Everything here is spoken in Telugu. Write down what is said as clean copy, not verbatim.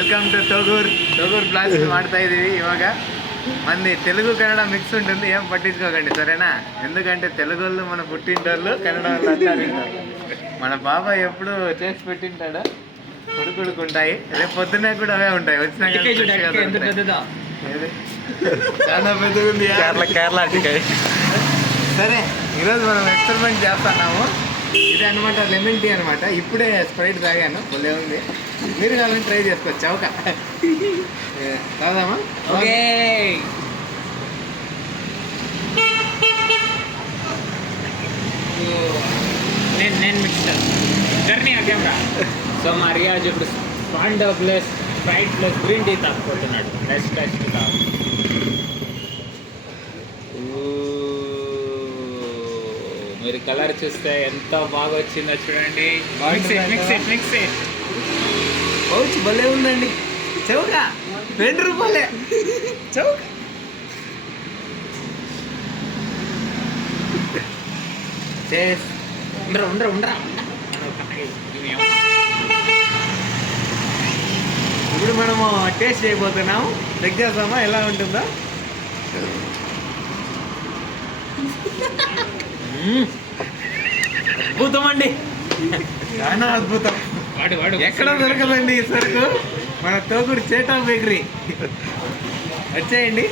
ವೆಲ್ಕಮ್ ಟು ತೋಗೂರ್ ಬ್ಲಾಗ್ಸ್ ಮಾಡ್ತಾ ಇದ್ದೀವಿ ಇವಾಗ. మంది తెలుగు కన్నడ మిక్స్ ఉంటుంది, ఏం పట్టించుకోకండి సరేనా. ఎందుకంటే తెలుగు వాళ్ళు మన పుట్టింటోళ్ళు, కన్నడ వాళ్ళు అంటారు. మన బాబాయ్ ఎప్పుడు చేసి పెట్టింటాడు, కొడుకుంటాయి. రేపు పొద్దున్నే కూడా అవే ఉంటాయి. వచ్చినా చాలా పెద్దగా ఉంది కేరళ అటికాయ. సరే, ఈరోజు మనం ఎక్స్పెరిమెంట్ చేస్తున్నాము. ఇది అనమాట లెమన్ టీ అనమాట. ఇప్పుడే స్ప్రైట్ తాగాను, భలే ఉంది. మీరు కావాలని ట్రై చేసుకోవచ్చు. చౌక తాదామా? ఓకే. నేను మిక్స్చర్ జర్నీ కెమెరా. సో మా రియాజ్ ఇప్పుడు స్పాండో plus Sprite plus green tea తాకపోతున్నాడు. బెస్ట్ తాగు. మీరు కలర్ చూస్తే ఎంత బాగా వచ్చిందో చూడండి. మిక్స్ పౌచ్ భలే ఉందండి. చౌక ₹2 చౌక. ఉండరా ఇప్పుడు మనము టేస్ట్ చేయబోతున్నాము. చెక్ చేస్తామా ఎలా ఉంటుందో. అద్భుతం అండి, చాలా అద్భుతం. ఎక్కడ దొరకదండి ఈ సరుకు. మన తోగుడు చేటా బేకరీ. వచ్చేయండి.